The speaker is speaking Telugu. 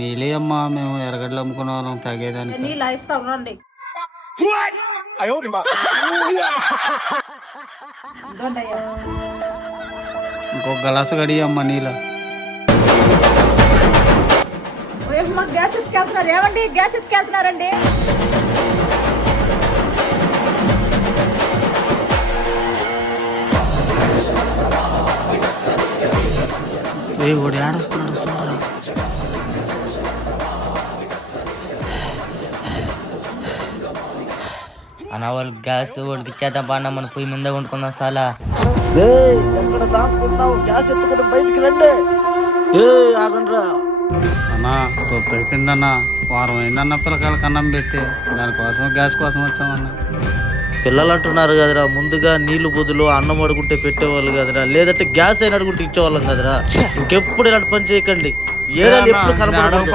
నీళ్ళే అమ్మా, మేము ఎర్రగడ్డలు అమ్ముకునే వాళ్ళం తాగేదానికి. నీళ్ళు ఇస్తా ఉండండి. ఇంకొక గ్లాసు గడి అమ్మ నీళ్ళు. గ్యాస్ ఎత్తుకెళ్తున్నారు ఏమండి? గ్యాస్ ఎత్తుకెళ్తున్నారండి. ఓడి ఆడేసుకున్నాడు. అన్న వాళ్ళు గ్యాస్ వాడికి ఇచ్చేద్దాం బాగా మన పొయ్యి మీద వండుకుందాం చాలా. ఎక్కడ దాచుకుంటున్నావు? గ్యాస్ ఎత్తుకుని బయటికి రండి. ఆగండ్రా అన్నా, తప్పు అయిపోయిందన్నా. వారం అయిందన్న పిల్లకాయలకి అన్నం పెట్టి, దానికోసం గ్యాస్ కోసం వచ్చామన్నా. పిల్లలు అంటున్నారు కదరా, ముందుగా నీళ్లు బదులు అన్నం అడుగుంటే పెట్టేవాళ్ళు కదరా, లేదంటే గ్యాస్ అయినా అడుగుంటే ఇచ్చేవాళ్ళం కదరా. ఇంకెప్పుడు ఇలాంటి పని చేయకండి. ఏడాది ఎప్పుడు కనపడదు.